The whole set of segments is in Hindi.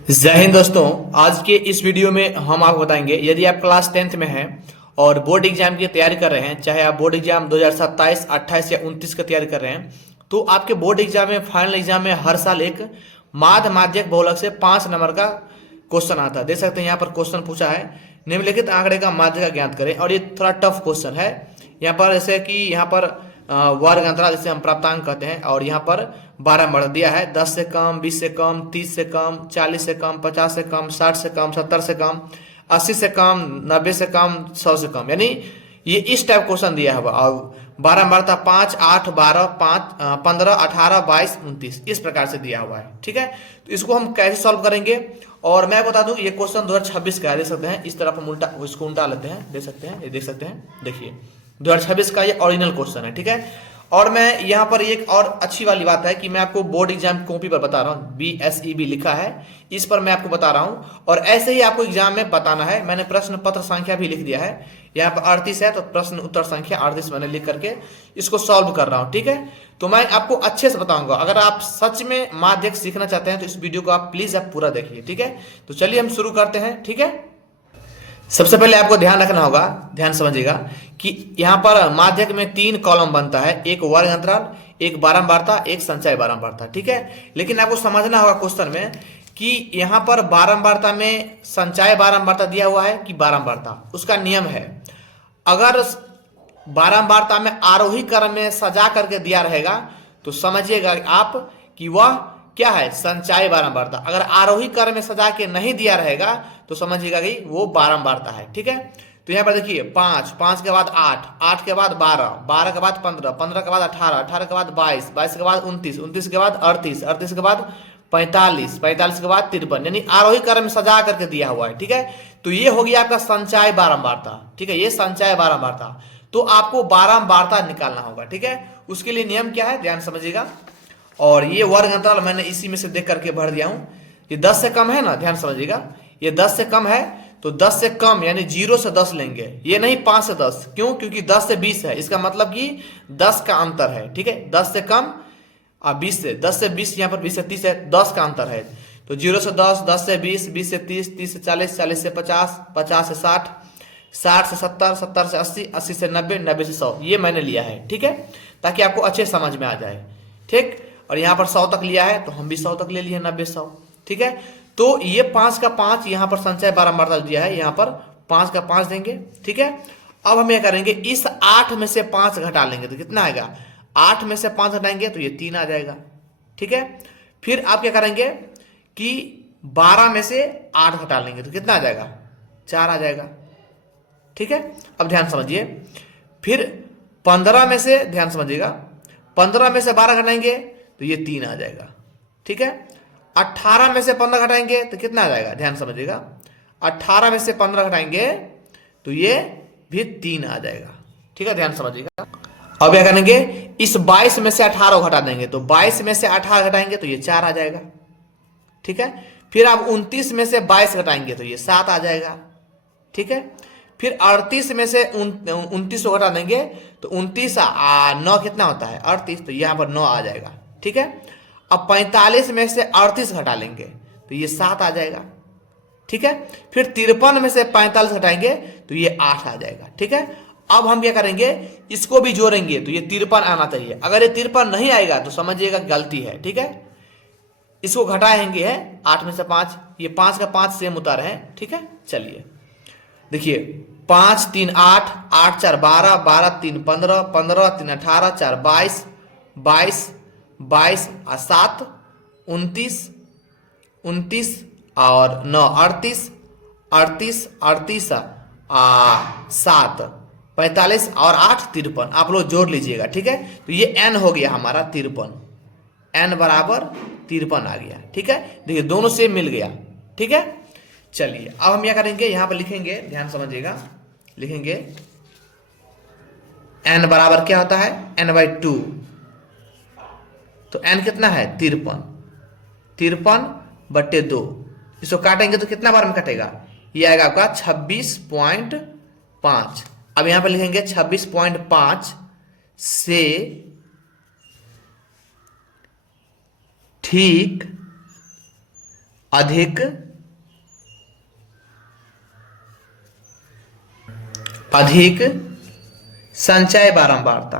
जय हिंद दोस्तों। आज के इस वीडियो में हम आपको बताएंगे, यदि आप क्लास 10th में हैं और बोर्ड एग्जाम की तैयारी कर रहे हैं, चाहे आप बोर्ड एग्जाम 2027, 28 या 29 की तैयारी कर रहे हैं, तो आपके बोर्ड एग्जाम में, फाइनल एग्जाम में हर साल एक माध्यमिक बहुलक से 5 नंबर का क्वेश्चन आता है। देख सकते हैं यहाँ पर क्वेश्चन पूछा है, निम्नलिखित आंकड़े का माध्य का ज्ञात करें। और ये थोड़ा टफ क्वेश्चन है। यहाँ पर जैसे कि यहाँ पर वर्ग अंतराल जिसे हम प्राप्तांक कहते हैं, और यहाँ पर 12 नंबर दिया है। 10 से कम, 20 से कम, 30 से कम, 40 से कम, 50 से कम, 60 से कम, 70 से कम, 80 से कम, 90 से कम, 100 से कम, यानी ये इस टाइप क्वेश्चन दिया है। और 12 नंबर था 5, 8, 12, 5, 15, 18, 22, 29, इस प्रकार से दिया हुआ है। ठीक है, तो इसको हम कैसे सॉल्व करेंगे, और मैं बता दूं ये क्वेश्चन 2026 का है। देख सकते हैं, इस तरफ हम उल्टा इसको उल्टा लेते हैं, देख सकते हैं, ये देख सकते हैं, देखिए 2026 का ये ओरिजिनल क्वेश्चन है। ठीक है, और मैं यहाँ पर एक और अच्छी वाली बात है कि मैं आपको बोर्ड एग्जाम कॉपी पर बता रहा हूँ, BSEB लिखा है, इस पर मैं आपको बता रहा हूँ। और ऐसे ही आपको एग्जाम में बताना है। मैंने प्रश्न पत्र संख्या भी लिख दिया है, यहाँ पर 38 है, तो प्रश्न उत्तर संख्या 38 मैंने लिख करके इसको सॉल्व कर रहा हूँ। ठीक है, तो मैं आपको अच्छे से बताऊंगा। अगर आप सच में माध्यमिक सीखना चाहते हैं तो इस वीडियो को आप प्लीज पूरा देखिए। ठीक है, तो चलिए हम शुरू करते हैं। ठीक है, सबसे पहले आपको ध्यान रखना होगा, ध्यान समझिएगा कि यहाँ पर माध्यक में 3 कॉलम बनता है, एक वर्ग अंतराल, एक बारंबारता, एक संचय बारंबारता। ठीक है, लेकिन आपको समझना होगा क्वेश्चन में कि यहाँ पर बारंबारता में संचय बारंबारता दिया हुआ है कि बारंबारता, उसका नियम है। अगर बारंबारता में आरोही क्रम में सजा करके दिया रहेगा तो समझिएगा आप कि वह क्या है, संचय बारंबारता। अगर आरोही क्रम में सजा के नहीं दिया रहेगा तो समझिएगा कि वो बारंबारता है। ठीक है, तो यहाँ पर देखिए 5, 5 के बाद 8, 8 के बाद 12, 12 के बाद 15, 15 के बाद 18, 18 के बाद 22, 22 के बाद 29, 29 के बाद 38, 38 के बाद 45, 45 के बाद 53, यानी आरोही क्रम में सजा करके दिया हुआ है। ठीक है, तो ये हो गया आपका संचय बारंबारता। ठीक है, ये संचय बारंबारता। तो आपको बारंबारता निकालना होगा। ठीक है, उसके लिए नियम क्या है, ध्यान समझिएगा। और ये वर्ग अंतराल मैंने इसी में से देख करके भर दिया हूं। ये 10 से कम है ना, ध्यान समझिएगा, ये 10 से कम है तो 10 से कम यानी 0 से 10 लेंगे, ये नहीं 5 से 10। क्यों? क्योंकि 10 से 20 है, इसका मतलब कि 10 का अंतर है। ठीक है, 10 से कम 20 से, 10 से 20, यहाँ पर 20 से 30 है, 10 का अंतर है। तो 0 से 10, 10 से 20, 20 से 30, 30 से 40, 40 से 50, 50 से 60, 60 से 70, 70 से 80, 80 से 90, 90 से 100, ये मैंने लिया है। ठीक है, ताकि आपको अच्छे समझ में आ जाए। ठीक, और यहाँ पर 100 तक लिया है तो हम भी 100 तक ले लिए, 90, 100। ठीक है, तो ये 5 का 5 यहाँ पर संचय बारंबारता दिया है, यहाँ पर 5 का 5 देंगे। ठीक है, अब हम ये करेंगे, इस 8 में से 5 घटा लेंगे तो कितना आएगा, 8 में से 5 घटाएंगे तो ये 3 आ जाएगा। ठीक है, फिर आप क्या करेंगे कि 12 में से 8 घटा लेंगे तो कितना आ जाएगा, 4 आ जाएगा। ठीक है, अब ध्यान समझिए, फिर 15 में से, ध्यान समझिएगा, 15 में से 12 घटाएंगे तो ये 3 आ जाएगा। ठीक है, 18 में से 15 घटाएंगे तो कितना आ जाएगा, ध्यान समझिएगा, 18 में से 15 घटाएंगे तो ये भी 3 आ जाएगा। ठीक है, ध्यान समझिएगा। अब क्या करेंगे, इस 22 में से 18 घटा देंगे तो 22 में से 18 घटाएंगे तो ये 4 आ जाएगा। ठीक है, फिर आप 29 में से 22 घटाएंगे तो ये 7 आ जाएगा। ठीक है, फिर 38 में से 29 को घटा देंगे तो 29 9 कितना होता है, 38, तो यहाँ पर 9 आ जाएगा। ठीक है, अब 45 में से 38 घटा लेंगे तो ये 7 आ जाएगा। ठीक है, फिर 53 में से 45 घटाएंगे तो ये 8 आ जाएगा। ठीक है, अब हम क्या करेंगे, इसको भी जोड़ेंगे तो ये 53 आना चाहिए। अगर ये 53 नहीं आएगा तो समझिएगा गलती है। ठीक है, इसको घटाएंगे है 8 में से 5, ये 5 का 5 सेम उतार है। ठीक है, चलिए देखिए, 5 3 8, 8 4 12, 12 3 15, 15 3 18, 4 22, 22, 22 और 7 29, 29 और 9 38, 38, 38 7 45 और 8 53, आप लोग जोड़ लीजिएगा। ठीक है, तो ये n हो गया हमारा 53, n बराबर 53 आ गया। ठीक है, देखिए दोनों से मिल गया। ठीक है, चलिए अब हम क्या करेंगे, यहां पर लिखेंगे, ध्यान समझिएगा, लिखेंगे n बराबर क्या होता है, n/2, तो n कितना है 53, 53/2, इसको काटेंगे तो कितना बार में कटेगा, ये आएगा आपका 26.5। अब यहां पर लिखेंगे 26.5 से ठीक अधिक अधिक संचय बारंबारता,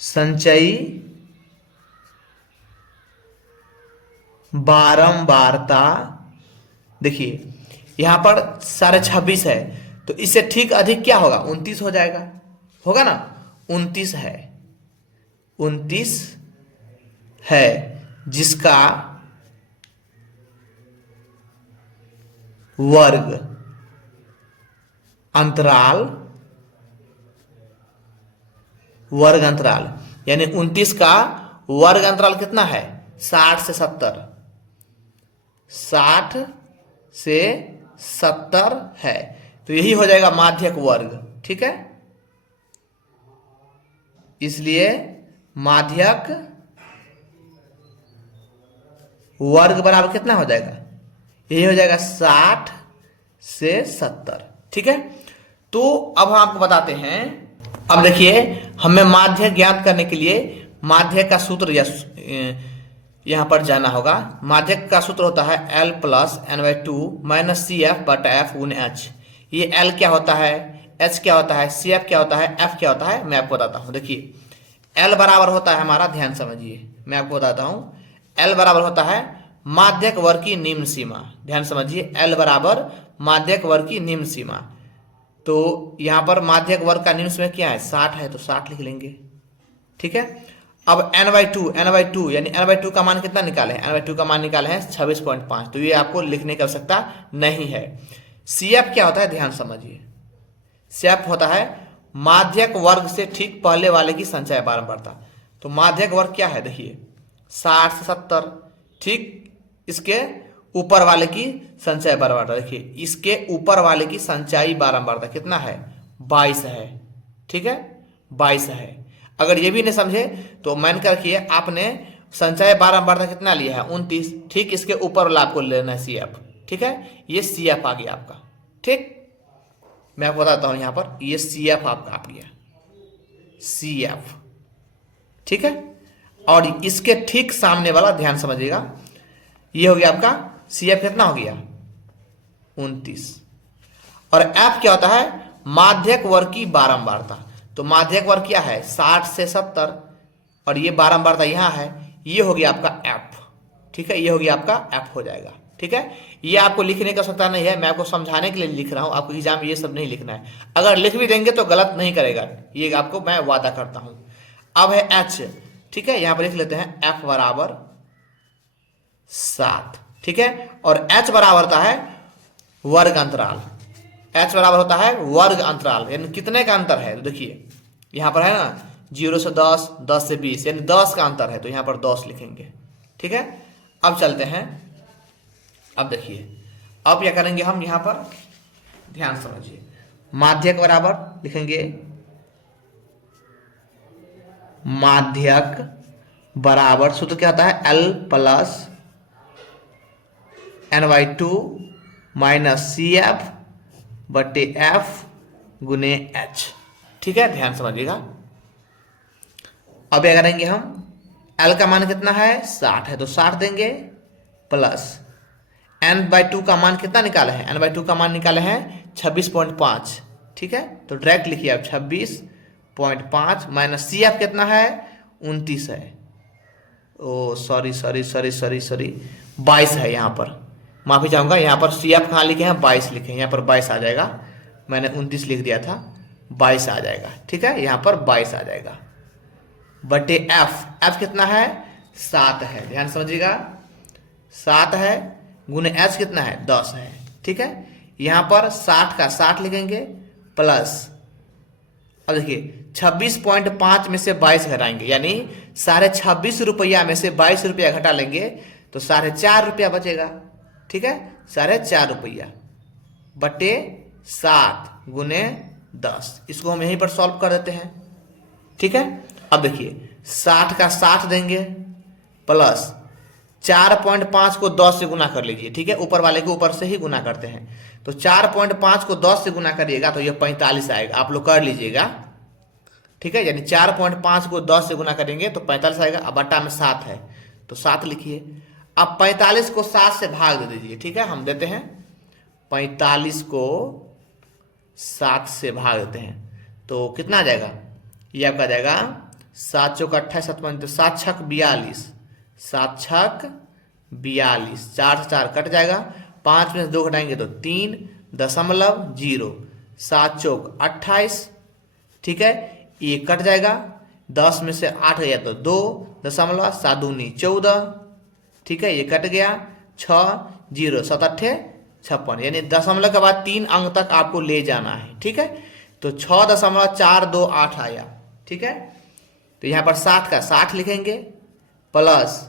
संचयी बारंबारता। देखिए यहां पर 26.5 है, तो इससे ठीक अधिक क्या होगा, 29 हो जाएगा, होगा ना, 29 है, 29 है जिसका वर्ग अंतराल, वर्ग अंतराल यानी 29 का वर्ग अंतराल कितना है, 60 से 70, 60 से 70 है, तो यही हो जाएगा माध्यक वर्ग। ठीक है, इसलिए माध्यक वर्ग बराबर कितना हो जाएगा, यही हो जाएगा 60 से 70। ठीक है, तो अब हम आपको बताते हैं। अब देखिए हमें माध्यक ज्ञात करने के लिए माध्यक का सूत्र यहां पर जाना होगा। माध्यक का सूत्र होता है L plus n/2 minus CF बटा F गुने H। ये L क्या होता है, H क्या होता है, CF क्या होता है, F क्या होता है, मैं आपको बताता हूं। देखिए L बराबर होता है हमारा, ध्यान समझिए, मैं आपको बताता हूं। L बराबर होता है माध्यक वर्ग की निम्न सीमा, ध्यान समझिए, L बराबर माध्यक वर्ग की निम्न सीमा। तो यहां पर माध्यक वर्ग का निम्न सीमा क्या है, 60 है, तो 60 लिख लेंगे। ठीक है, अब n/2 यानी n/2 का मान कितना निकाले हैं, n/2 का मान निकाले हैं 26.5, तो ये आपको लिखने की आवश्यकता नहीं है। CF क्या होता है, ध्यान समझिए, CF होता है माध्यक वर्ग से ठीक पहले वाले की संचय बारंबारता। तो माध्यक वर्ग क्या है, देखिए 60 से 70, ठीक इसके ऊपर वाले की संचय बारंबारता, देखिए इसके ऊपर वाले की संचयी बारंबारता कितना है, 22 है। ठीक है, 22 है। अगर ये भी नहीं समझे तो मान कर रखिए आपने संचय बारंबारता कितना लिया है, 29, ठीक इसके ऊपर वाला आपको लेना है CF। ठीक है, ये CF आ गया आपका। ठीक, मैं आपको बताता हूं, यहां पर ये CF आपका आ गया, CF। ठीक है, और इसके ठीक सामने वाला ध्यान समझिएगा, ये हो गया आपका CF कितना हो गया, 29। और F क्या होता है, माध्यक वर्ग की बारंबारता। तो माध्यक वर्ग क्या है, 60 से 70, और ये बारंबारता यहां है, ये हो गया आपका F। ठीक है, ये हो गया आपका F हो जाएगा। ठीक है, ये आपको लिखने की आवश्यकता नहीं है, मैं आपको समझाने के लिए लिख रहा हूं, आपको एग्जाम में ये सब नहीं लिखना है। अगर लिख भी देंगे तो गलत नहीं करेगा, ये आपको मैं वादा करता हूं। अब है H। ठीक है, यहां पर लिख लेते हैं F बराबर 7। ठीक है, और H बराबर होता है वर्ग अंतराल, H बराबर होता है वर्ग अंतराल, यानी कितने का अंतर है, तो देखिए यहां पर है ना 0 से 10, 10 से 20, यानी 10 का अंतर है, तो यहां पर 10 लिखेंगे। ठीक है, अब चलते हैं। अब देखिए अब क्या करेंगे हम, यहां पर ध्यान समझिए, माध्यक बराबर लिखेंगे, माध्यक बराबर सूत्र क्या होता है, L plus n/2 minus CF बटे F गुने H। ठीक है, ध्यान समझिएगा। अब क्या करेंगे हम, L का मान कितना है, 60 है, तो 60 देंगे, प्लस n/2 का मान कितना निकाले हैं, n/2 का मान निकाले हैं 26.5। ठीक है, तो डायरेक्ट लिखिए आप 26.5 माइनस CF कितना है, 29 है, ओ सॉरी 22 है, यहाँ पर माफी चाहूंगा, यहाँ पर CF कहाँ लिखे हैं, 22 लिखे हैं, यहाँ पर 22 आ जाएगा, मैंने 29 लिख दिया था, 22 आ जाएगा। ठीक है, यहाँ पर 22 आ जाएगा, बटे F कितना है, 7 है, ध्यान समझिएगा, 7 है, गुने H कितना है, 10 है। ठीक है, यहाँ पर 60 का 60 लिखेंगे, प्लस अब देखिए 26.5 में से 22 घटाएंगे, यानी 26.5 रुपया में से 22 रुपया घटा लेंगे तो 4.5 रुपया बचेगा। ठीक है, 4.5 रुपया बटे 7 गुने 10, इसको हम यहीं पर सॉल्व कर देते हैं। ठीक है, अब देखिए 60 का 60 देंगे, प्लस 4.5 को 10 से गुना कर लीजिए। ठीक है, ऊपर वाले को ऊपर से ही गुना करते हैं, तो 4.5 को 10 से गुना करिएगा तो ये 45 आएगा, आप लोग कर लीजिएगा। ठीक है, यानी 4.5 को 10 से गुना करेंगे तो 45 आएगा, अब बट्टा में 7 है तो 7 लिखिए। अब 45 को 7 से भाग दे दीजिए, ठीक है, हम देते हैं 45 को 7 से भाग देते हैं तो कितना आ जाएगा, ये आपका आ जाएगा 7 चौक 28 7 7 छक 42, 7 छक 42, 4 से 4 कट जाएगा, 5 में से 2 घटाएंगे तो 3.0, 7 चौक 28, ठीक है, ये कट जाएगा, 10 में से 8 गया तो 2.7 दूनी 14, ठीक है, ये कट गया, 6 0 7 8 56, यानी दशमलव के बाद 3 अंक तक आपको ले जाना है, ठीक है। तो 6.428 आया, ठीक है। तो यहाँ पर 7 का 60 लिखेंगे प्लस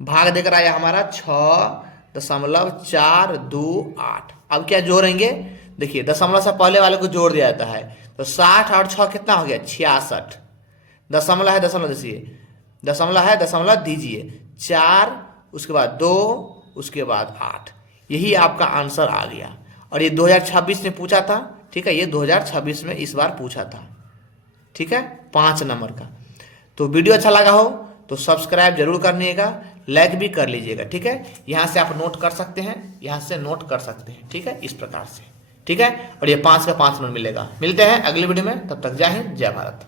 भाग देकर आया हमारा 6.428। अब क्या जोड़ेंगे, देखिए दशमलव से पहले वाले को जोड़ दिया जाता है, तो 60 और 6 कितना हो गया 66, दशमलव है दशमलव दीजिए, दशमलव है दशमलव दीजिए, 4 उसके बाद 2 उसके बाद 8, यही आपका आंसर आ गया। और ये 2026 में पूछा था, ठीक है, ये 2026 में इस बार पूछा था, ठीक है, 5 नंबर का। तो वीडियो अच्छा लगा हो तो सब्सक्राइब जरूर करनिएगा, लाइक भी कर लीजिएगा, ठीक है। यहाँ से आप नोट कर सकते हैं, यहाँ से नोट कर सकते हैं, ठीक है, इस प्रकार से, ठीक है। और ये 5 का 5 नंबर मिलेगा। मिलते हैं अगली वीडियो में, तब तक जय हिंद जय भारत।